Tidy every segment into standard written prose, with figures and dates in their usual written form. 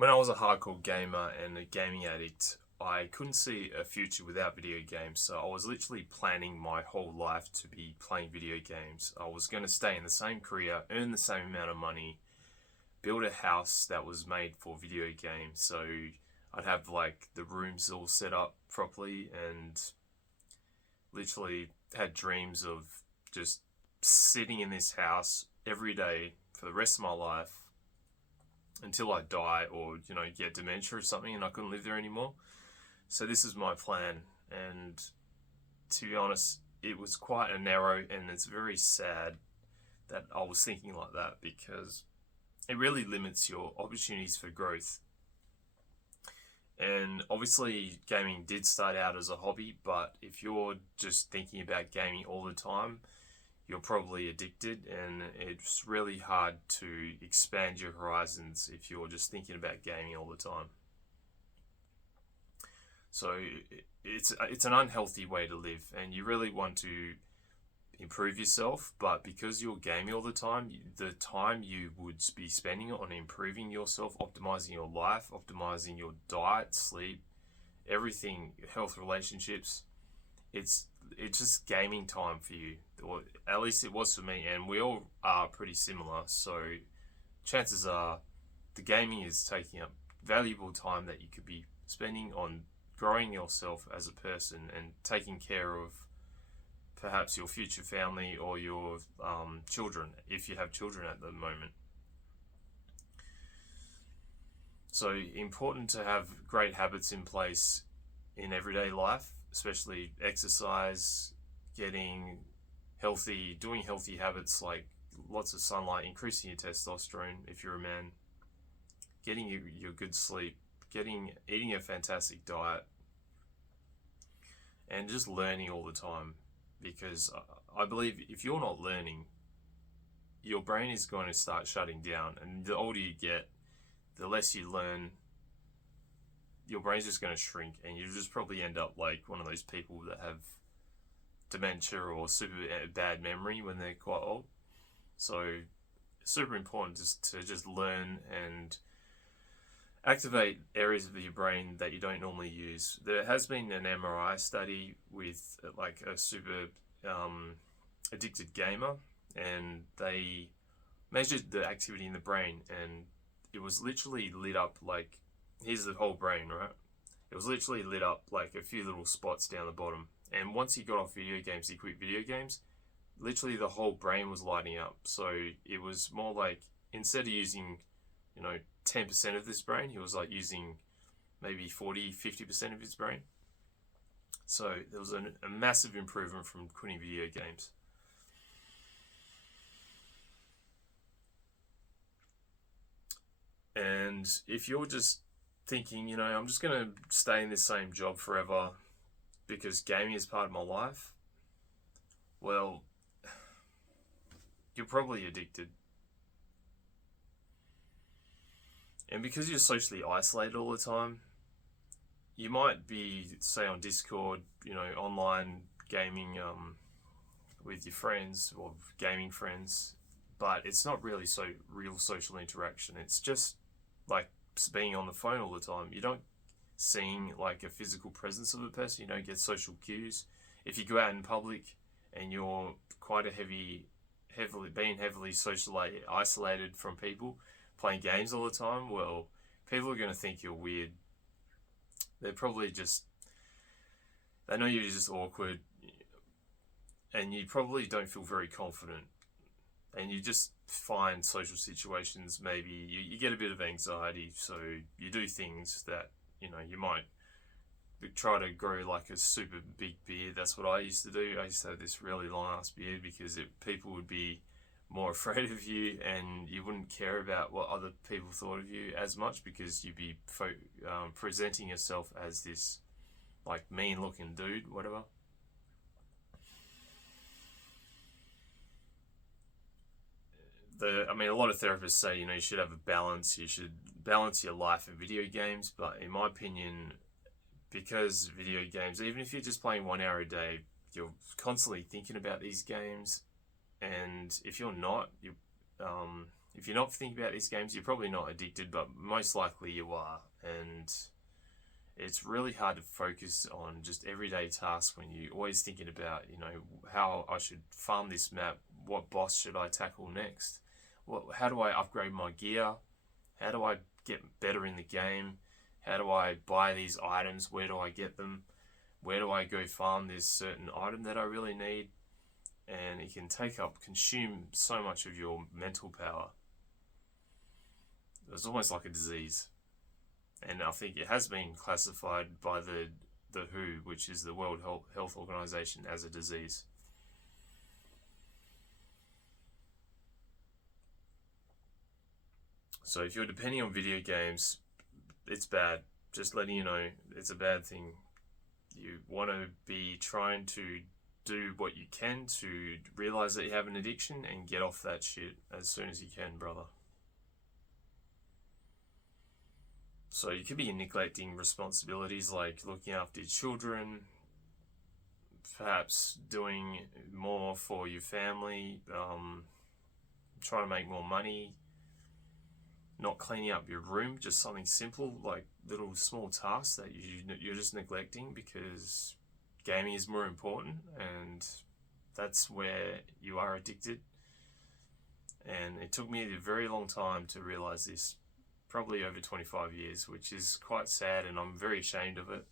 When I was a hardcore gamer and a gaming addict, I couldn't see a future without video games. So I was literally planning my whole life to be playing video games. I was going to stay in the same career, earn the same amount of money, build a house that was made for video games. So I'd have like the rooms all set up properly and literally had dreams of just sitting in this house every day for the rest of my life until I die or, get dementia or something and I couldn't live there anymore. So this is my plan. And to be honest, it was quite a narrow, and it's very sad that I was thinking like that, because it really limits your opportunities for growth. And obviously gaming did start out as a hobby, but if you're just thinking about gaming all the time, you're probably addicted, and it's really hard to expand your horizons if you're just thinking about gaming all the time. So it's an unhealthy way to live, and you really want to improve yourself, but because you're gaming all the time you would be spending on improving yourself, optimizing your life, optimizing your diet, sleep, everything, health, relationships, it's just gaming time for you, or at least it was for me, and we all are pretty similar. So chances are the gaming is taking up valuable time that you could be spending on growing yourself as a person and taking care of perhaps your future family or your children, if you have children at the moment. So important to have great habits in place in everyday life, especially exercise, getting healthy, doing healthy habits like lots of sunlight, increasing your testosterone if you're a man, getting your good sleep, eating a fantastic diet, and just learning all the time. Because I believe if you're not learning, your brain is going to start shutting down, and the older you get, the less you learn, your brain's just going to shrink, and you just probably end up like one of those people that have dementia or super bad memory when they're quite old. So it's super important to just learn and activate areas of your brain that you don't normally use. There has been an MRI study with like a super addicted gamer, and they measured the activity in the brain, and it was literally lit up like, here's the whole brain, right? It was literally lit up like a few little spots down the bottom. And once he got off video games, he quit video games, literally the whole brain was lighting up. So it was more like, instead of using 10% of this brain, he was like using maybe 40-50% of his brain. So there was a massive improvement from quitting video games. And if you're just thinking, I'm just going to stay in this same job forever because gaming is part of my life, well, you're probably addicted. And because you're socially isolated all the time, you might be, say, on Discord, online gaming with your friends or gaming friends, but it's not really real social interaction. It's just like being on the phone all the time. You don't seeing like a physical presence of a person. You don't get social cues. If you go out in public and you're quite heavily socially isolated from people, playing games all the time, well, people are going to think you're weird. They're probably they know you're just awkward, and you probably don't feel very confident, and you just find social situations, maybe you get a bit of anxiety, so you do things that, you might try to grow like a super big beard. That's what I used to do. I used to have this really long ass beard because people would be more afraid of you, and you wouldn't care about what other people thought of you as much, because you'd be presenting yourself as this like mean looking dude, whatever. A lot of therapists say, you should have a balance. You should balance your life and video games. But in my opinion, because video games, even if you're just playing 1 hour a day, you're constantly thinking about these games. And if you're not, If you're not thinking about these games, you're probably not addicted, but most likely you are. And it's really hard to focus on just everyday tasks when you're always thinking about, how I should farm this map, what boss should I tackle next, how do I upgrade my gear, how do I get better in the game, how do I buy these items, where do I get them, where do I go farm this certain item that I really need. And it can consume so much of your mental power. It's almost like a disease. And I think it has been classified by the WHO, which is the World Health Organization, as a disease. So if you're depending on video games, it's bad. Just letting you know, it's a bad thing. You want to be trying to do what you can to realize that you have an addiction and get off that shit as soon as you can, brother. So you could be neglecting responsibilities like looking after your children, perhaps doing more for your family, trying to make more money, not cleaning up your room, just something simple like little small tasks that you're just neglecting because gaming is more important, and that's where you are addicted. And it took me a very long time to realize this, probably over 25 years, which is quite sad, and I'm very ashamed of it.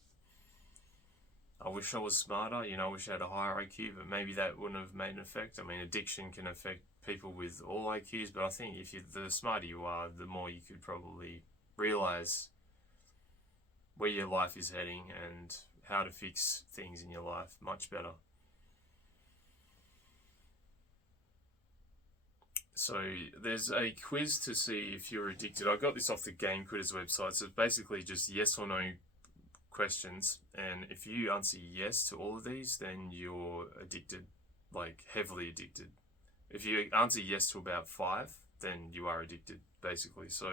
I wish I was smarter, I wish I had a higher IQ, but maybe that wouldn't have made an effect. I mean, addiction can affect people with all IQs, but I think the smarter you are, the more you could probably realize where your life is heading and how to fix things in your life much better. So there's a quiz to see if you're addicted. I got this off the Game Quitters website. So it's basically just yes or no questions. And if you answer yes to all of these, then you're addicted, like heavily addicted. If you answer yes to about 5, then you are addicted, basically. So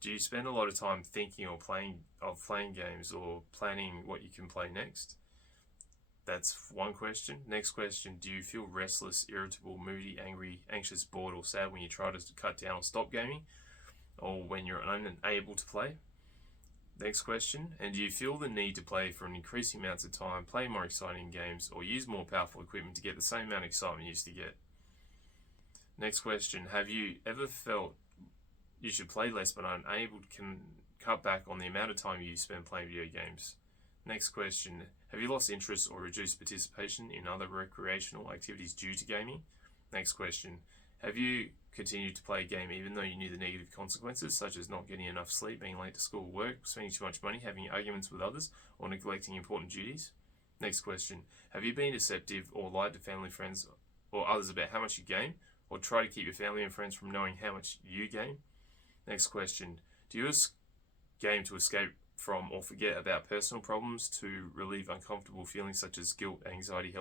do you spend a lot of time thinking or playing games or planning what you can play next? That's one question. Next question, do you feel restless, irritable, moody, angry, anxious, bored, or sad when you try to cut down or stop gaming, or when you're unable to play? Next question, and do you feel the need to play for an increasing amount of time, play more exciting games, or use more powerful equipment to get the same amount of excitement you used to get? Next question, have you ever felt you should play less but are unable to cut back on the amount of time you spend playing video games? Next question, have you lost interest or reduced participation in other recreational activities due to gaming? Next question, have you continued to play a game even though you knew the negative consequences, such as not getting enough sleep, being late to school or work, spending too much money, having arguments with others, or neglecting important duties? Next question, have you been deceptive or lied to family, friends, or others about how much you game, or try to keep your family and friends from knowing how much you game? Next question, do you game to escape from or forget about personal problems, to relieve uncomfortable feelings such as guilt, anxiety,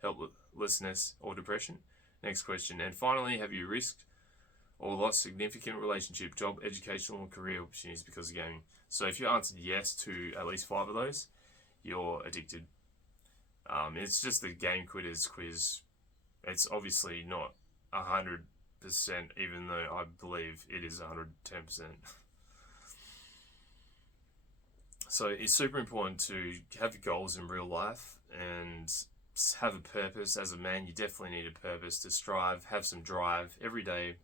helplessness, or depression? Next question, and finally, have you risked or lost significant relationship, job, educational, or career opportunities because of gaming? So if you answered yes to at least 5 of those, you're addicted. It's just the Game Quitters quiz. It's obviously not 100%, even though I believe it is 110%. So it's super important to have goals in real life and have a purpose. As a man, you definitely need a purpose to strive, have some drive every day,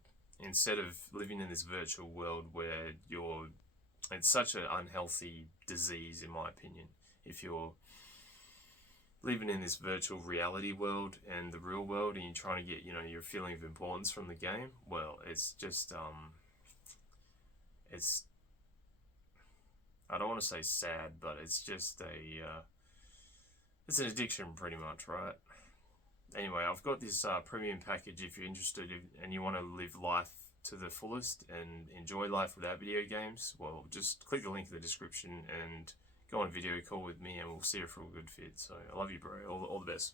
instead of living in this virtual world where it's such an unhealthy disease, in my opinion. If you're living in this virtual reality world and the real world, and you're trying to get, your feeling of importance from the game, well, it's just, I don't want to say sad, but it's just it's an addiction pretty much, right? Anyway, I've got this premium package if you're interested and you want to live life to the fullest and enjoy life without video games. Well, just click the link in the description and go on a video call with me and we'll see if we're a good fit. So I love you, bro. All the best.